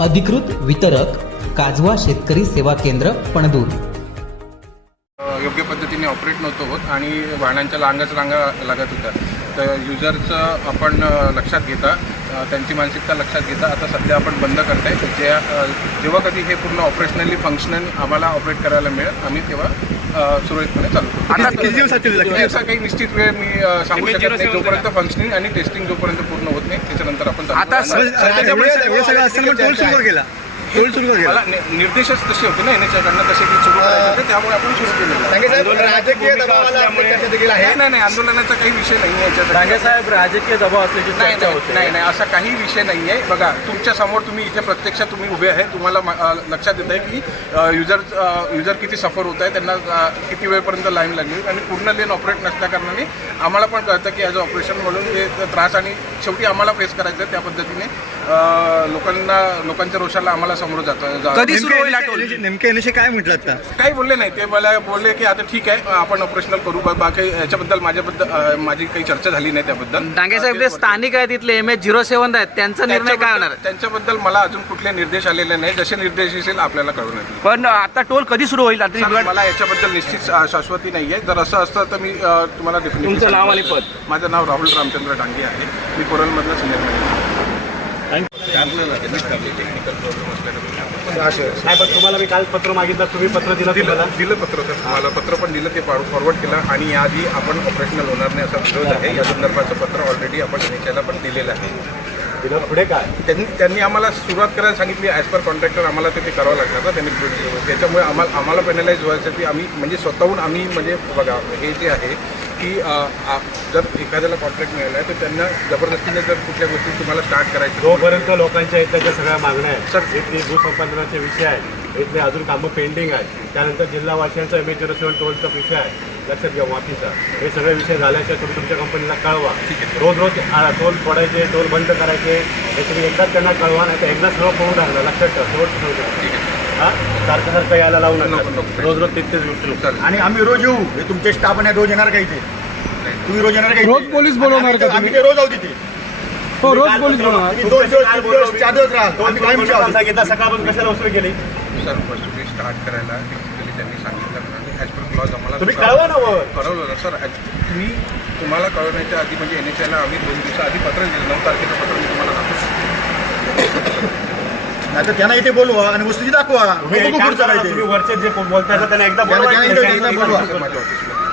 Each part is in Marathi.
अधिकृत वितरक काजवा शेतकरी सेवा केंद्र पणदूर. योग्य पद्धतीने ऑपरेट नव्हतं होत आणि वाहनांच्या लांगाच रांगा लागत होत्या. तर युजरचं आपण लक्षात घेता त्यांची मानसिकता लक्षात घेता आता सध्या आपण बंद करताय जे अ, जेव्हा कधी हे पूर्ण ऑपरेशनली फंक्शनल आम्हाला ऑपरेट करायला मिळेल आम्ही तेव्हा सुरळीतपणे चालू. आता किती दिवसात काही निश्चित वेळ मी सांगू शकत नाही जोपर्यंत फंक्शनिंग आणि टेस्टिंग जोपर्यंत पूर्ण होत नाही त्याच्यानंतर आपण आता टोल सुरू मला नि- निर्देशच तसे होते ना एनएचआयकडनं तसे की सुरू करायचे होते त्यामुळे आपण सुरू केलेलं राजकीय दबावाला चर्चा देखील आहे? नाही नाही नाही आंदोलनाचा काही विषय नाही आहे याच्यात साहेब राजकीय दबाव असल्याची नाही चर्चा नाही होते. नाही नाही असा काही विषय नाही आहे बघा तुमच्यासमोर तुम्ही इथे प्रत्यक्ष तुम्ही उभे आहे. तुम्हाला म- अ, लक्षात येत आहे की युजर युजर किती सफर होत आहे त्यांना अ, किती वेळपर्यंत लाईन लागली? आणि पूर्ण लेन ऑपरेट नसल्या कारणाने आम्हाला पण कळतं की ॲज अ ऑपरेशन म्हणून ते त्रास आणि शेवटी आम्हाला फेस करायचं आहे त्या पद्धतीने. लोकांना लोकांच्या रोषाला आम्हाला समोर जातं कधी सुरू होईल नेमके एनएसए काय म्हटलं आता? काही बोलले नाही. ते मला बोलले की आता ठीक आहे आपण ऑपरेशनल करू बाकी याच्याबद्दल माझ्याबद्दल माझी काही चर्चा झाली नाही त्याबद्दल. डांगे साहेब ते स्थानिक आहेत तिथले एम एच झिरो सेव्हन आहेत. त्यांचा निर्णय काय होणार? त्यांच्याबद्दल त्यांच्याबद्दल मला अजून कुठले निर्देश आलेले नाही. जसे निर्देश येतील आपल्याला कळून येतील पण आता टोल कधी सुरू होईल? मला याच्याबद्दल निश्चित शाश्वती नाही आहे जर असं असतं तर मी तुम्हाला तुमचं नाव आणि सांगितलं. माझं नाव राहुल रामचंद्र डांगे आहे. मी कोरलमधलं सिनियर पण तुम्हाला मी काल पत्र मागितलं तुम्ही पत्र दिलं दिलं दिलं पत्र तर मला पत्र पण दिलं ते फॉरवर्ड केलं आणि याआधी आपण ऑपरेशनल होणार नाही असा विरोध आहे. या संदर्भाचं पत्र ऑलरेडी आपण NHI पण दिलेलं आहे. पुढे काय? त्यांनी त्यांनी आम्हाला सुरुवात करायला सांगितली ॲज पर कॉन्ट्रॅक्टर आम्हाला ते ते करावं लागणार ना त्यांनी त्याच्यामुळे आम्हाला आम्हाला पेनलाइज व्हायसाठी आम्ही म्हणजे स्वतःहून आम्ही म्हणजे बघा हे जे आहे की जर एखाद्याला कॉन्ट्रॅक्ट मिळाला आहे तर त्यांना जबरदस्तीने जर कुठल्या गोष्टी तुम्हाला स्टार्ट करायचं जोपर्यंत लोकांच्या इथल्या सगळ्या मागण्या आहेत सर. इथली भूसंपादनाचे विषय आहेत इथले अजून कामं पेंडिंग आहेत त्यानंतर जिल्हावासियांचा एम एच सेवन टोलचा विषय आहे लक्षात घ्या माफीचा हे सगळे विषय झाल्याशिवाय तुम्ही तुमच्या कंपनीला कळवा. रोज रोज टोल फोडायचे टोल बंद करायचे हे तुम्ही एकदाच त्यांना कळवा नाही तर एकदा सर्व पळून टाकणार लक्षात ठेवा शेवट हां? सारखं सारखं यायला लावू नको. रोज रोज तिथेच गोष्टी चालेल. आणि आम्ही रोज येऊ. हे तुमचे स्टाफ आणि रोज येणार का इथे? तुम्ही रोज येणार का इथे? रोज पोलीस बोलवणार आम्ही का ते- आम्ही ते रोज आहोत तिथे हो रोज पोलीस बोलवणार. तुम्ही दोन दिवस तीन दिवस चार दिवस राहाल. आम्ही कायम आहोत. सांगितलं सकाळपासून कशाला वसूल केली? सर फर्स्ट स्टार्ट करायला टेक्निकली त्यांनी सांगितलं ॲज पर क्लॉज आम्हाला तुम्ही कळवा ना वर. कळवलं ना सर मी तुम्हाला कळवण्याच्या आधी म्हणजे एन एच आयला आम्ही दोन दिवसाआधी पत्र दिलं नऊ तारखेचं पत्र नाहीतर त्यांना इथे बोलवा आणि वस्तूची दाखवा. बघू पुढचं काय ते. तुम्ही वरचे जे बोलताय त्यांना एकदा त्यांना- बोलवा. त्यांना इथे एकदा बोलवा. माझ्या ऑफिसमध्ये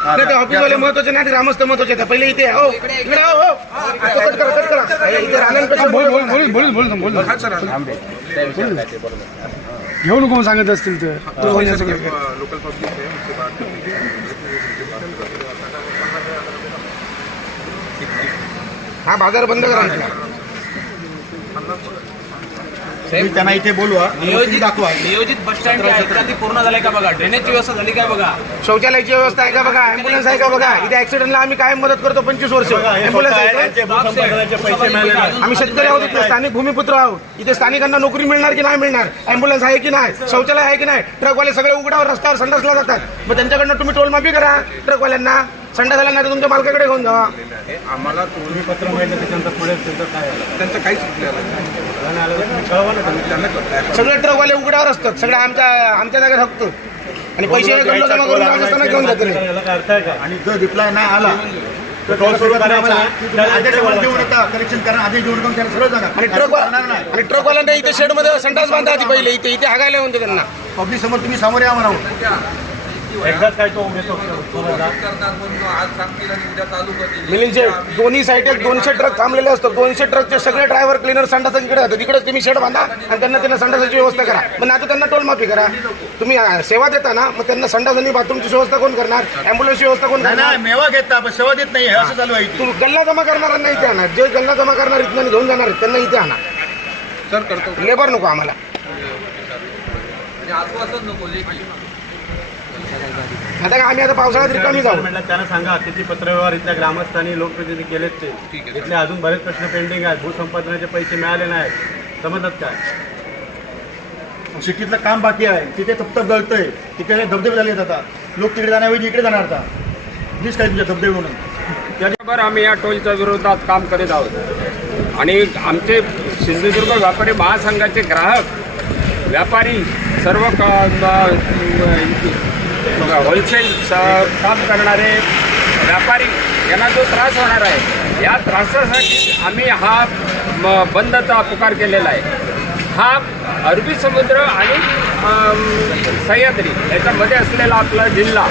हा, नाही ते. ऑफिसवाले महत्त्वाचे नाही ते ग्रामस्थ महत्त्वाचे आहेत. पहिले इथे हो इकडे हो हो तो कट करा कट करा. हे इथे राहण्यापेक्षा बोल बोल बोल. बोल बोल बोल हा सर घेऊ नको सांगत असतील तर. लोकल पब्लिक आहे उनसे बात करनी है. हा बाजार बंद करा. तुम्ही त्यांना इथे बोलवा. वस्तूची दाखवा. नियोजित बस स्टँड इत्यादी पूर्ण झाले का बघा? ड्रेनेजची व्यवस्था झाली काय बघा? शौचालयाची व्यवस्था आहे का बघा? अँब्युलन्स आहे का बघा? इथे ऍक्सिडेंटला आम्ही काय मदत करतो पंचवीस वर्ष. अँब्युलन्स आहे का? आम्ही शेतकरी आहोत इथे स्थानिक भूमिपुत्र आहोत. इथे स्थानिकांना नोकरी मिळणार की नाही मिळणार? अँब्युलन्स आहे की नाही? शौचालय आहे की नाही? ट्रकवाले सगळे उघड्यावर रस्त्यावर संडासला जातात. मग त्यांच्याकडनं तुम्ही टोल माफी करा. ट्रकवाल्यांना संडास झाला नाही तर तुमच्या मालकाकडे घेऊन जावा. आहे. आम्हाला तुम्ही पत्र माहिती त्याच्यानंतर पुढे त्यांचं काय आलं? त्यांचं काहीच सुटलेलं नाही नाही आलं तर तुम्ही कळवा ना त्यांना. त्यांना कळलं. सगळे ट्रकवाले उघड्यावर असतात सगळे आमच्या आमच्या जागेत हकतो आणि पैसे जमा करून घेऊन जाते याला काय अर्थ आहे का आणि जर रिप्लाय नाही आला तर टोल सुरू करायचं नाही. तुम्ही आदेश आम्हाला देऊ नका कलेक्शन करा आदेश देऊ नका त्याला सरळ सांगा आणि ट्रक करणार नाही आणि ट्रकवाल्यांना इथे शेडमध्ये संडास बांधा आधी पहिले इथे इथे हागायला होते त्यांना पब्लिक समोर तुम्ही समोर या म्हणा एकदाच काय तो मिलिंदचे दोन्ही साईड दोनशे ट्रक थांबलेले असतात. दोनशे ट्रकचे सगळे ड्रायव्हर क्लिनर संडासा इकडे जातात तिकडेच तुम्ही शेड बांधा आणि त्यांना त्यांना संडासाची व्यवस्था करा. मग आता त्यांना टोल माफी करा. तुम्ही सेवा देता ना मग त्यांना संडास आणि बाथरूमची व्यवस्था कोण करणार? अँब्युलन्सची व्यवस्था कोण नाही करणार? नाही मेवा घेता पण सेवा देत नाही असं चालू आहे इथे. तुम्ही गल्ला जमा करणाऱ्यांना इथे आणा जे गल्ला जमा करणार इथनं घेऊन जाणार आहेत, त्यांना इथे आणा. सर करतो. लेबर नको आम्हाला. आता आम्ही आता पावसाळ्यात रिकामी जाऊ. म्हटलं त्यांना सांगा किती पत्रव्यवहार इथल्या ग्रामस्थांनी लोकप्रतिनिधी केलेत ते. इथले अजून बरेच प्रश्न पेंडिंग आहेत. भूसंपादनाचे पैसे मिळाले नाहीत. समजत काय? सिटीतलं काम बाकी आहे. तिथे तप्तप गळतंय. तिकडे धबधबे झाले आता. लोक तिकडे जाण्याऐवजी इकडे जाणार आता. प्लीज काय तुमच्या धबधबे म्हणून. बरोबर आम्ही या टोलच्या विरोधात काम करीत आहोत. आणि आमचे सिंधुदुर्ग व्यापारी महासंघाचे ग्राहक व्यापारी सर्व होलसेल काम करणारे व्यापारी यांना जो त्रास होणार आहे या त्रासासाठी आम्ही हा म, बंदचा पुकार केलेला आहे. हा अरबी समुद्र आणि सह्याद्री याच्यामध्ये असलेला आपला जिल्हा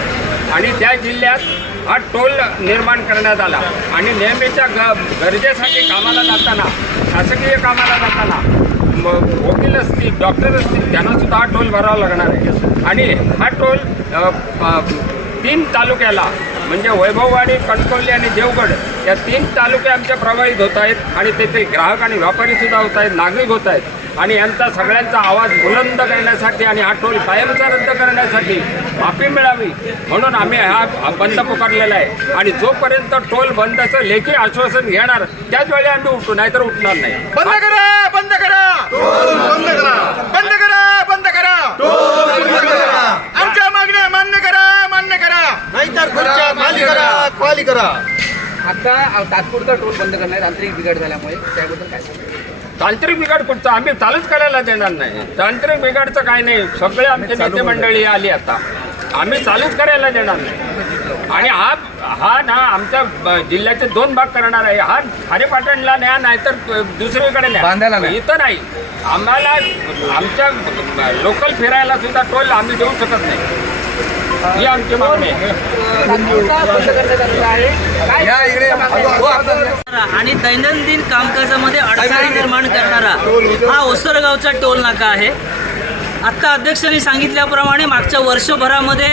आणि त्या जिल्ह्यात हा टोल निर्माण करण्यात आला. आणि नेहमीच्या ग गरजेसाठी कामाला जाताना शासकीय कामाला जाताना वकील असतील डॉक्टर असतील त्यांनासुद्धा हा टोल भरावा लागणार आहे. आणि हा टोल तीन तालुक्याला म्हणजे वैभववाडी कणकवली आणि देवगड या तीन तालुके आमच्या प्रभावित होत आहेत आणि तेथे ग्राहक आणि व्यापारी सुद्धा होत आहेत नागरिक होत आहेत. आणि यांचा सगळ्यांचा आवाज बुलंद करण्यासाठी आणि हा टोल कायमचा रद्द करण्यासाठी माफी मिळावी म्हणून आम्ही हा हा बंद पुकारलेला आहे. आणि जोपर्यंत टोल बंदचं लेखी आश्वासन घेणार त्याच वेळी आम्ही उठू नाहीतर उठणार नाही. बंद करा बंद करा बंद करा बंद करा बंद करा आमच्या मागण्या मान्य करा मान्य करा नाहीतर खुर्च्या खाली करा खाली करा. आता तात्पुरता टोल बंद करणार तांत्रिक बिघाड झाल्यामुळे. त्याबद्दल काय? तांत्रिक बिघाड कुठचं? आम्ही चालूच करायला देणार नाही. तांत्रिक बिघाडचं काय नाही. सगळे आमचे नेते मंडळी आली आता. आम्ही चालूच करायला देणार नाही. आणि हा हा ना आमच्या जिल्ह्याचे दोन भाग करणार आहे. हा खारेपाटणला न्या नाहीतर दुसरीकडे न्या. इथं नाही. आम्हाला आमच्या लोकल फिरायला सुद्धा टोल आम्ही देऊ शकत नाही. ही आमची मागणी. आहे आहे आणि दैनंदिन कामकाजामध्ये अडथळा निर्माण करणारा हा ओसरगावचा टोल नाका आहे. आत्ता अध्यक्षांनी सांगितल्याप्रमाणे मागच्या वर्षभरामध्ये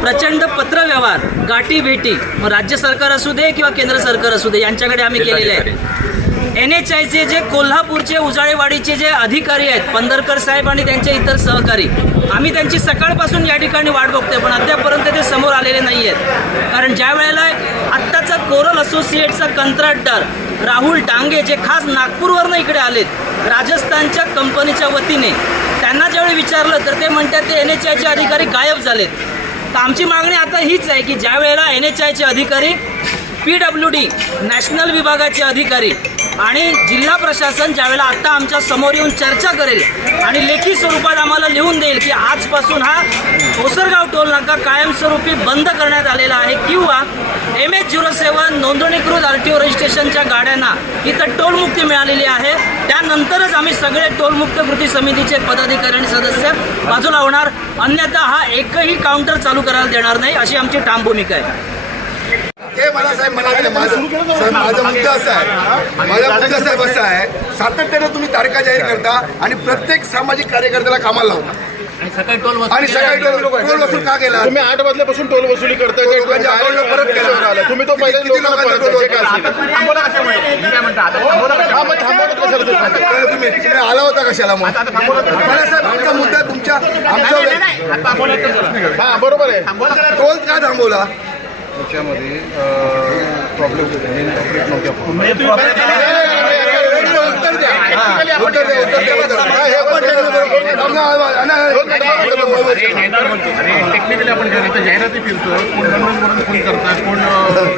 प्रचंड पत्रव्यवहार गाठी भेटी मग राज्य सरकार असू दे किंवा केंद्र सरकार असू दे यांच्याकडे आम्ही केलेले आहेत. एन एच आयचे जे कोल्हापूरचे उजाळेवाडीचे जे अधिकारी आहेत पंधरकर साहेब आणि त्यांचे इतर सहकारी आम्ही त्यांची सकाळपासून या ठिकाणी वाट बघतोय पण अद्यापर्यंत ते समोर आलेले नाही आहेत कारण ज्या वेळेला आत्ताचा कोरल असोसिएटचा कंत्राटदार राहुल डांगे जे खास नागपूरवरनं इकडे आलेत राजस्थानच्या कंपनीच्या वतीने त्यांना ज्यावेळी विचारलं तर ते म्हणतात ते एन एच आयचे अधिकारी गायब झालेत. तर आमची मागणी आता हीच आहे की ज्या वेळेला एन एच आयचे अधिकारी पी डब्ल्यू डी नॅशनल विभागाचे अधिकारी आणि जिल्हा प्रशासन ज्यावेळेला आत्ता आमच्यासमोर येऊन चर्चा करेल आणि लेखी स्वरूपात आम्हाला लिहून देईल की आजपासून हा ओसरगाव टोल नाका कायमस्वरूपी बंद करण्यात आलेला आहे किंवा एम एच झिरो सेवन नोंदणीकृत आर टी ओ रजिस्ट्रेशनच्या गाड्यांना इथं टोलमुक्ती मिळालेली आहे. त्यानंतरच आम्ही सगळे टोलमुक्त कृती समितीचे पदाधिकारी आणि सदस्य बाजूला होणार. अन्यथा हा एकही काउंटर चालू करायला देणार नाही अशी आमची ठाम भूमिका आहे. ते मला साहेब म्हणाले माझं माझा मुद्दा असा आहे. माझा मुद्दा साहेब असा आहे. सातत्याने तुम्ही तारखा जाहीर करता आणि प्रत्येक सामाजिक कार्यकर्त्याला कामाला लावता. आणि सकाळी टोल टोल वसूल का केला? तुम्ही आठ वाजल्यापासून टोल वसुली करताय ते अकाउंटला परत केला. तुम्ही तो पहिल्या किती लोकांना लोकांचा परत टोल? थांबवला कशामुळे? मी काय म्हणतो? आता थांबवला कशामुळे? हा, मग थांबवत कशाला तुम्ही? तर तुम्ही तुम्ही आला होता कशाला मग? मला साहेब आमचा मुद्दा तुमच्या आमचा आता थांबवला तर चला. हा बरोबर आहे. टोल का थांबवला? त्याच्यामध्ये प्रॉब्लेम नव्हत्या. टेक्निकली आपण जाहिराती फिरतो कोण वरून फोन करतात कोण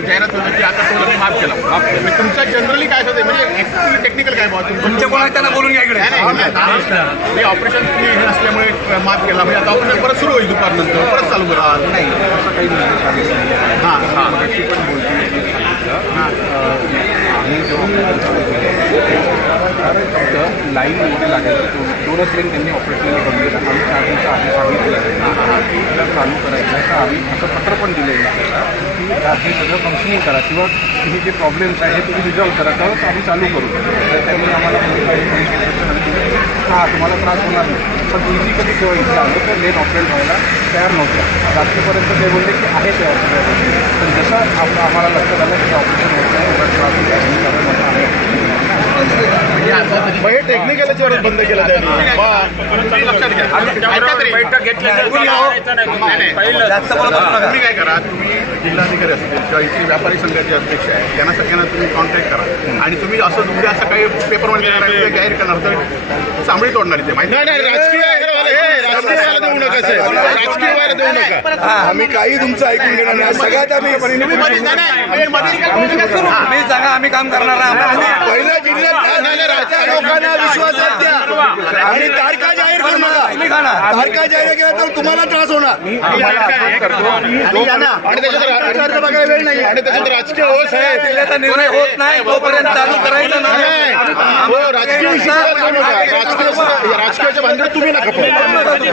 जाहिरात की आता आम्ही माफ केला माफ केला म्हणजे तुमचं जनरली काय होतं म्हणजे टेक्निकल काय बाबा तुमच्या कोणा त्यांना बोलून घ्या इकडे मी ऑपरेशन तुम्ही हे नसल्यामुळे माफ केला म्हणजे आता ऑपरेशन परत सुरू होईल दुपारनंतर परत चालू करा नाही असं काही हां हां आम्ही जेव्हा लाईन मोठी लागेल. दोनच लेन त्यांनी ऑपरेशनल करून आम्ही चार दिवस आधी सांगितलेलं आहे जर चालू करायचं आहे. तर आम्ही असं पत्र पण दिलेलं आहे. की हे सगळं फंक्शनिंग करा किंवा तुम्ही जे प्रॉब्लेम्स आहे तुम्ही रिझॉल्व्ह करा. तरच आम्ही चालू करू. तर त्यांनी आम्हाला सांगितलं हा तुम्हाला त्रास होणार नाही. पण तुम्ही कधी जेव्हा इथे आलो तर लेन ऑपरेट व्हायला तयार नव्हत्या रात्रीपर्यंत ते बोलले की आहे ते ऑपरेट पण जसं आपलं आम्हाला लक्षात आलं की ऑपरेशन होत नाही त्रास आहे, हे टेक्निकल याच्यावर बंद केलं त्यांनी. बैठक घेतली तुम्ही काय करा तुम्ही जिल्हाधिकारी असतील किंवा इथे व्यापारी संघाचे अध्यक्ष आहेत त्यांना सगळ्यांना तुम्ही कॉन्टॅक्ट करा. आणि तुम्ही असं उद्या पेपरमध्ये देणार उद्या जाहीर करणार तर चांबडी तोडणार इथे माहिती नाही राजकीय राजकीय देऊ नका राजकीय व्हायला देऊ नका. आम्ही काही तुमचं ऐकून घेणार नाही. सगळ्यात आम्ही मध्येच काय बोलू नका सर. पहिल्या जिल्ह्यात लोकांना विश्वासात द्या आणि तारखा जाहीर करू नका. तारखा जाहीर केल्या तर तुम्हाला त्रास होणार. वेळ नाही. आणि त्याच्यात राजकीय हो साहेब निर्णय होत नाही. तोपर्यंत चालू करायचं नाही. हो, राजकीय. राजकीय राजकीयाच्या भानगडीत तुम्ही नका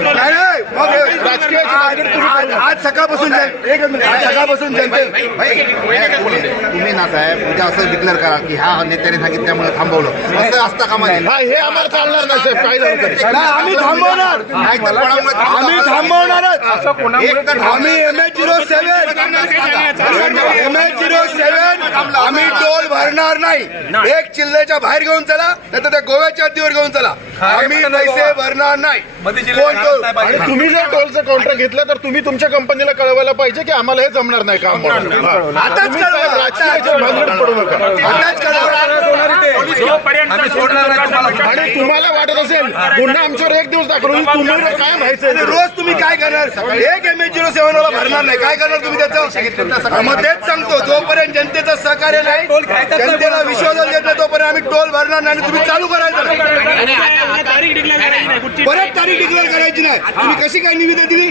तुम्ही आज आज सकाळपासून जन- एक मिनिट. आज सकाळपासून जनते तुम्ही ना साहेब उद्या असं डिक्लेअर करा की हा नेत्याने सांगितल्यामुळे थांबवलं. असं असतं का मध्ये? हा आम्हाला चालणार नाही साहेब. आम्ही थांबवणार. नाही तर कोणामुळे आम्ही थांबवणारच. एक तर आम्ही M H zero seven M H zero seven आम्ही टोल भरणार नाही. एक चिल्ल्याच्या बाहेर घेऊन चला नाही तर त्या गोव्याच्या हद्दीवर घेऊन चला. आम्ही पैसे भरणार नाही. कोण टोल आणि तुम्ही जर टोलचं कॉन्ट्रॅक्ट घेतलं तर तुम्ही तुमच्या कंपनीला कळवायला पाहिजे की आम्हाला हे जमणार नाही काम म्हणून. हा. आताच तुम्ही कळवा. साहेब राजकीयाच्या भानगडीत पडू नका आताच करा जोपर्यंत आणि तुम्हाला. वाटत असेल पुन्हा आमच्यावर एक दिवस दाखवून तुम्ही काय आणि व्हायचं रोज तुम्ही काय करणार? एक एम एच झिरो सेव्हन वाला भरणार नाही. काय करणार तुम्ही त्याचं? मग तेच सांगतो. जोपर्यंत जनतेचं सहकार्य नाही जनतेला विश्वासात घेत नाही तोपर्यंत आम्ही टोल भरणार नाही आणि तुम्ही चालू करायचं. नाही. परत तारीख डिक्लेअर करायची. नाही. तुम्ही कशी काय निविदा दिली?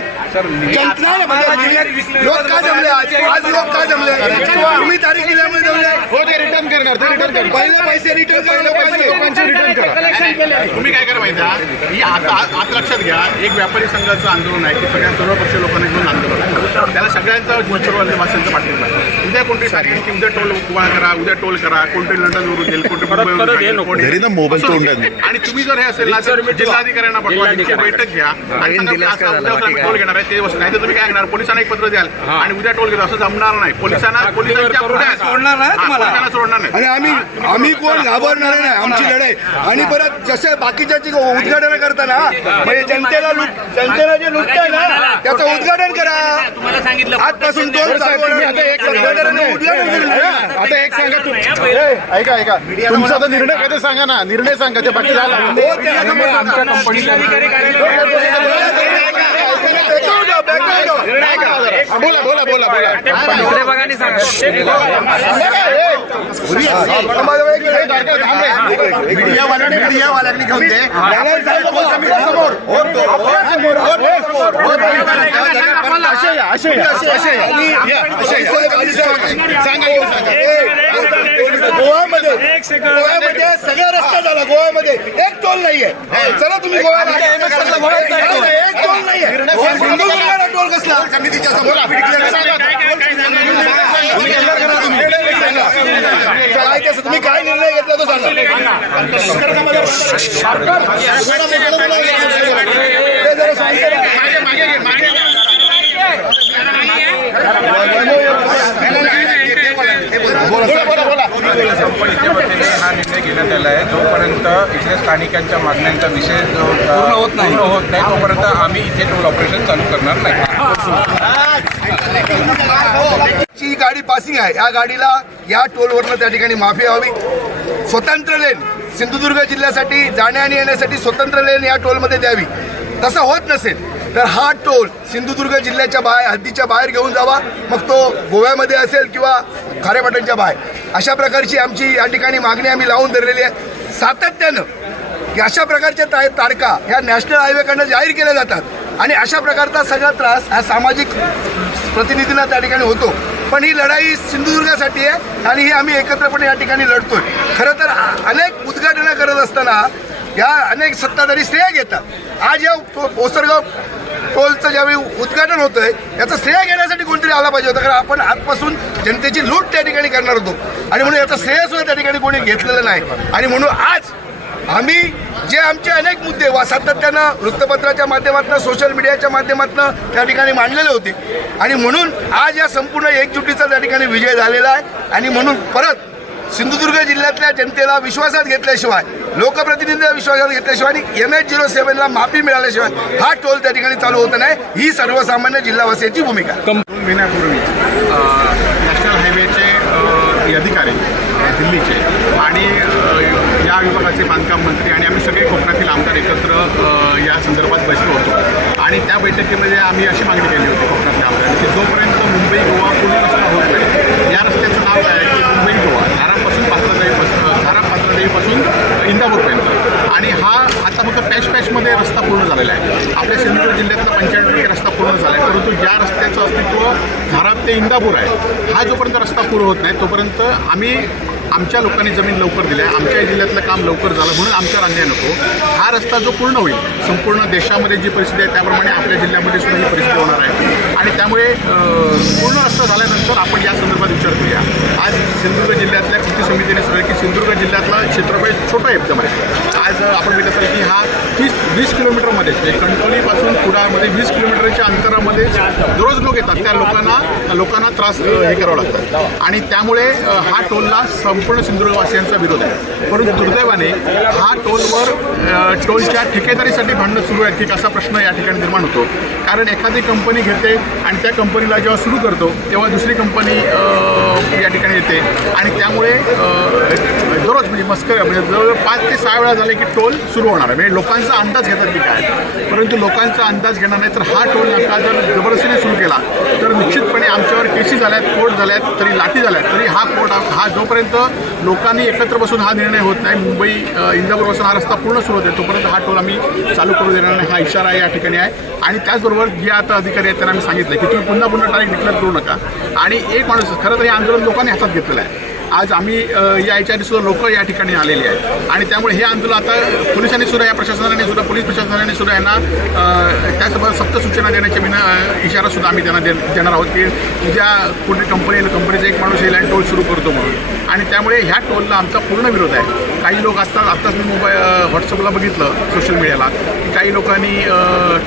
जनता लोक का जमले आज? आज लोक का जमले? तुम्ही तारीख दिल्यामुळे जमले? हो ते रिटर्न करणार ते रिटर्न करणार पहिले पैसे रिटर्न करायला पाहिजे लोकांचे रिटर्न करा. तुम्ही काय करा माहिती आहे ही आता आता लक्षात घ्या एक व्यापारी संघाचं आंदोलन आहे की सगळ्या सर्व पक्ष लोकांना घेऊन आंदोलन आहे. त्याला सगळ्यांचा सर्व भाषांचा पाठिंबा आहे. उद्या कोणती सांगेल की उद्या टोल गोळा करा उद्या टोल करा कोणते लंडनवरून येईल कोणते मोबाईल. आणि तुम्ही जर हे असेल ना तर जिल्हाधिकाऱ्यांना पाठवा बैठक घ्या. की आम्ही टोल घेणार आहे. ते वस्तू नाही तर तुम्ही काय करणार? पोलिसांना एक पत्र द्याल. आणि उद्या टोल घेतो. असं जमणार नाही. पोलिसांना पोलिसांच्या पुढे सोडणार नाही हा, तुम्हाला. पोलिसांना सोडणार नाही. आणि आम्ही आम्ही कोण घाबरणार नाही? आमची लढाई. आणि परत जसे बाकीच्या उद्घाटन करताना म्हणजे जनतेला लुट जनतेला जे लुटताय ना त्याचं उद्घाटन करा. तुम्हाला सांगितलं. आजपासून दोन साहेब, तुम्ही आता एक. उद्घाटन उद्घाटन केलं ना. आता एक सांगा ए, ऐका ऐका. तुमचा आता निर्णय काय ते सांगा ना? निर्णय सांगा. ते बाकी झालं. हो, ते आता मग आमच्या कंपनीला Yeah. बोला बोला बोला. मीडियावाल्यांनी घेऊन दे. गोव्यामध्ये गोव्यामध्ये सगळा रस्ता झाला. गोव्यामध्ये एक टोल नाहीये. चला तुम्ही गोव्याला. एक टोल नाहीये. सिंधुदुर्गाला टोल कसला? समितीच्या समोर तुम्ही काय निर्णय घेतला तो सांगा ते जरा सांगते ना. मागे मागे घे, मागे घे. बोला बोला बोला हा निर्णय घेण्यात आला आहे जोपर्यंत इथल्या स्थानिकांच्या मागण्यांचा विषय पूर्ण होत नाही. होत नाही. तोपर्यंत आम्ही इथे टोल ऑपरेशन चालू करणार नाही. जी गाडी पासिंग आहे. या गाडीला या टोलवरनं त्या ठिकाणी माफी हवी स्वतंत्र लेन सिंधुदुर्ग जिल्ह्यासाठी जाण्या आणि येण्यासाठी स्वतंत्र लेन या टोलमध्ये द्यावी. तसं होत नसेल तर हा टोल सिंधुदुर्ग जिल्ह्याच्या बाहेर हद्दीच्या बाहेर घेऊन जावा. मग तो गोव्यामध्ये असेल किंवा खारेपाटणच्या बाहेर. अशा प्रकारची आमची या ठिकाणी मागणी आम्ही लावून धरलेली आहे. सातत्यानं की अशा प्रकारच्या ता तारखा ह्या नॅशनल हायवेकडनं जाहीर केल्या जातात. आणि अशा प्रकारचा सगळा त्रास हा सामाजिक प्रतिनिधींना त्या ठिकाणी होतो. पण ही लढाई सिंधुदुर्गासाठी आहे आणि ही आम्ही एकत्रपणे या ठिकाणी लढतोय. खरं तर अनेक उद्घाटनं करत असताना या अनेक सत्ताधारी श्रेय घेतात. आज या ओसरगाव टोलचं ज्यावेळी उद्घाटन होतंय याचं श्रेय घेण्यासाठी कोणतरी आला पाहिजे होतं? कारण आपण आजपासून जनतेची लूट त्या ठिकाणी करणार होतो. आणि म्हणून याचं श्रेय सुद्धा त्या ठिकाणी कोणी घेतलेलं नाही. आणि म्हणून आज आम्ही जे आमचे अनेक मुद्दे वा सातत्यानं वृत्तपत्राच्या माध्यमातून सोशल मीडियाच्या माध्यमातून त्या ठिकाणी मांडलेले होते. आणि म्हणून आज या संपूर्ण एकजुटीचा त्या ठिकाणी विजय झालेला आहे. आणि म्हणून परत सिंधुदुर्ग जिल्ह्यातल्या जनतेला विश्वासात घेतल्याशिवाय लोकप्रतिनिधीला विश्वासात घेतल्याशिवाय आणि एम एच झिरो सेव्हनला माफी मिळाल्याशिवाय हा टोल त्या ठिकाणी चालू होत नाही. ही सर्वसामान्य जिल्हावासियांची भूमिका दोन महिन्यापूर्वी नॅशनल हायवेचे अधिकारी या विभागाचे बांधकाम मंत्री आणि आम्ही सगळे कोकणातील आमदार एकत्र या संदर्भात बसलो होतो. आणि त्या बैठकीमध्ये आम्ही अशी मागणी केली होती कोकणातल्या आमदारांनी की जोपर्यंत मुंबई गोवा पूर्ण रस्ता होत नाही या रस्त्याचं नाव काय आहे की मुंबई गोवा धारापासून पात्रदेवीपासून धारा पात्रदेवीपासून इंदापूरपर्यंत. आणि हा आता फक्त पॅच पॅचमध्ये रस्ता पूर्ण झालेला आहे. आपल्या सिंधुदुर्ग जिल्ह्यातला पंच्याण्णव टक्के रस्ता पूर्ण झाला आहे. परंतु ज्या रस्त्याचं अस्तित्व धाराप ते इंदापूर आहे हा जोपर्यंत रस्ता पूर्ण होत नाही तोपर्यंत आम्ही आमच्या लोकांनी जमीन लवकर दिल्या आमच्या जिल्ह्यातलं काम लवकर झालं म्हणून आमच्या रांगण्या नको. हा रस्ता जो पूर्ण होईल संपूर्ण देशामध्ये जी परिस्थिती आहे त्याप्रमाणे आपल्या जिल्ह्यामध्ये सुद्धा ही परिस्थिती होणार आहे. आणि त्यामुळे पूर्ण रस्ता झाल्यानंतर आपण या संदर्भात विचार करूया. आज सिंधुदुर्ग जिल्ह्यातल्या कृती समितीने सांगितलं की सिंधुदुर्ग जिल्ह्यातला क्षेत्रफळ छोटा आहे एकदम आहे. आज आपण बघितलं असेल की हा तीस वीस किलोमीटरमध्ये म्हणजे कणकवलीपासून कुडामध्ये वीस किलोमीटरच्या अंतरामध्ये दररोज लोक येतात. त्या लोकांना लोकांना त्रास हे करावं लागतात आणि त्यामुळे हा टोलला संपूर्ण सिंधुदुर्गवासियांचा विरोध आहे. परंतु दुर्दैवाने हा टोलवर टोलच्या ठेकेदारीसाठी भांडणं सुरू आहेत की असा प्रश्न या ठिकाणी निर्माण होतो. कारण एखादी कंपनी घेते आणि त्या कंपनीला जेव्हा सुरू करतो तेव्हा दुसरी कंपनी या ठिकाणी येते. आणि त्यामुळे दररोज म्हणजे मस्कर म्हणजे जवळजवळ पाच ते सहा वेळा झाले की टोल सुरू होणार आहे. म्हणजे लोकांचा अंदाज घेतात की काय. परंतु लोकांचा अंदाज घेणार नाही तर हा टोल नाका जर जबरदस्तीने सुरू केला तर निश्चितपणे आमच्यावर केसी झाल्यात कोर्ट झाल्यात तरी लाठी झाल्यात तरी हा कोर्ट हा जोपर्यंत लोकांनी एकत्र बसून हा निर्णय होत नाही. मुंबई इंदापूरपासून हा रस्ता पूर्ण सुरू होते तोपर्यंत हा टोल आम्ही चालू करू देणार नाही. हा इशारा या ठिकाणी आहे. आणि त्याचबरोबर जे आता अधिकारी आहेत त्यांना आम्ही सांगितलं की तुम्ही पुन्हा पुन्हा तारीख डिक्लेअर करू नका. आणि एक माणूस खरं तर हे आंदोलन लोकांनी हातात घेतलेलं आहे. आज आम्ही या याच्या सुद्धा लोक या ठिकाणी आलेली आहेत. आणि त्यामुळे हे आंदोलन आता पोलिसांनी सुद्धा या प्रशासनाने सुद्धा पोलीस प्रशासनाने सुद्धा यांना त्यासोबत सक्त सूचना देण्याच्या विना इशारा सुद्धा आम्ही त्यांना दे देणार आहोत की उद्या कुठली कंपनी कंपनीचा एक माणूस येईल आणि टोल सुरू करतो म्हणून. आणि त्यामुळे ह्या टोलला आमचा पूर्ण विरोध आहे. काही लोक असतात आत्ताच मी मोबाईल व्हॉट्सअपला बघितलं सोशल मीडियाला की काही लोकांनी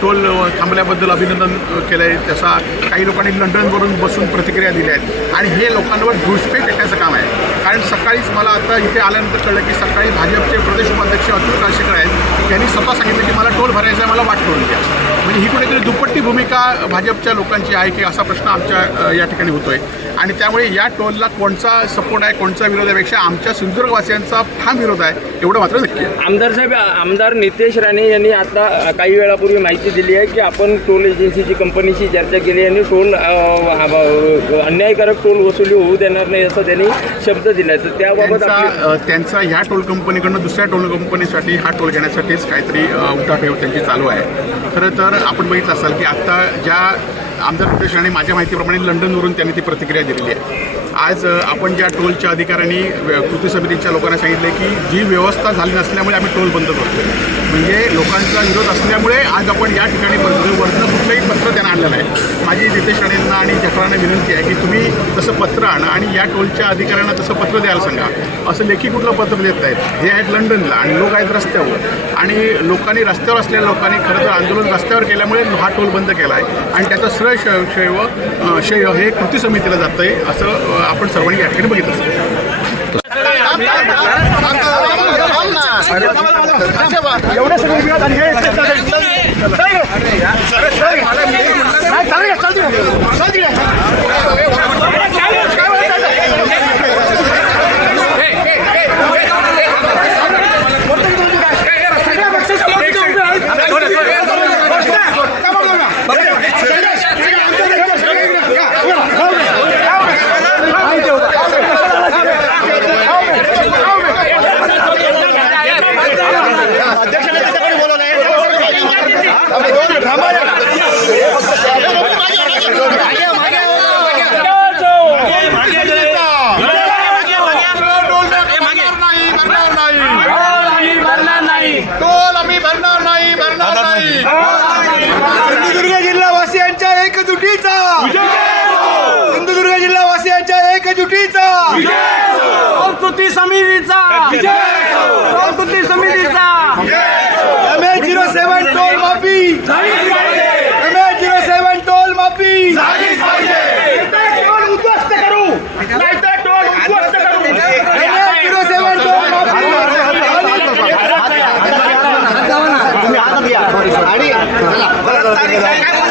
टोल थांबल्याबद्दल अभिनंदन केलं आहे तसा काही लोकांनी लंडनवरून बसून प्रतिक्रिया दिल्या आहेत. आणि हे लोकांवर घुसपेट टाकायचं काम आहे. कारण सकाळीच मला आता इथे आल्यानंतर कळलं की सकाळी भाजपचे प्रदेश उपाध्यक्ष अतुल राजशेखर आहेत. त्यांनी स्वतः सांगितलं की मला टोल भरायचा आहे मला वाट करून द्या. म्हणजे ही कुठेतरी दुप्पट्टी भूमिका भाजपच्या लोकांची आहे की असा प्रश्न आमच्या या ठिकाणी होतोय. आणि त्यामुळे या टोलला कोणचा सपोर्ट आहे कोणचा विरोध आहे पेक्षा आमच्या सिंधुदुर्गवासियांचा ठाम विरोध आहे एवढं मात्र नक्की आहे. आमदार साहेब आमदार नितेश राणे यांनी आता काही वेळापूर्वी माहिती दिली आहे की आपण टोल एजन्सीची कंपनीशी चर्चा केली आणि टोल अन्यायकारक टोल वसुली होऊ देणार नाही असं त्यांनी शब्द दिला तर त्याबाबत त्यांचा ह्या टोल कंपनीकडनं दुसऱ्या टोल कंपनीसाठी हा टोल घेण्यासाठीच काहीतरी उठाठेव त्यांची चालू आहे. खरं तर आपण बघितलं असाल की आत्ता ज्या आमदार प्रदेश आणि माझ्या माहितीप्रमाणे लंडनवरून त्यांनी ती प्रतिक्रिया दिलेली आहे. आज आपण ज्या टोलच्या अधिकाऱ्यांनी कृती समितीच्या लोकांना सांगितलं की जी व्यवस्था झाली नसल्यामुळे आम्ही टोल बंद करतो म्हणजे लोकांचा विरोध असल्यामुळे आज आपण या ठिकाणी बंद वरनं कुठलंही पत्र त्यांना आणलेलं आहे माझी नितेश राणेंना आणि जठरांना विनंती आहे की तुम्ही तसं पत्र आणा आणि या टोलच्या अधिकाऱ्यांना तसं पत्र द्यायला सांगा. असं लेखी कुठलं पत्र देत नाहीत. हे आहेत लंडनला आणि लोक आहेत रस्त्यावर. आणि लोकांनी रस्त्यावर असलेल्या लोकांनी खरं तर आंदोलन रस्त्यावर केल्यामुळे हा टोल बंद केला आहे आणि त्याचं श्रेय शय श्रेय हे कृती समितीला जातं आहे असं आपण सर्वांनी या ठिकाणी बघितलं एकजुटीचा सिंधुदुर्ग जिल्हावासियांच्या एकजुटीचा कृती समितीचा कृती समितीचा M H zero seven toll माफी M H zero seven toll माफी टोल उद्ध्वस्त करू नाहीतर टोल उद्ध्वस्त करू M H zero seven toll माफी मागे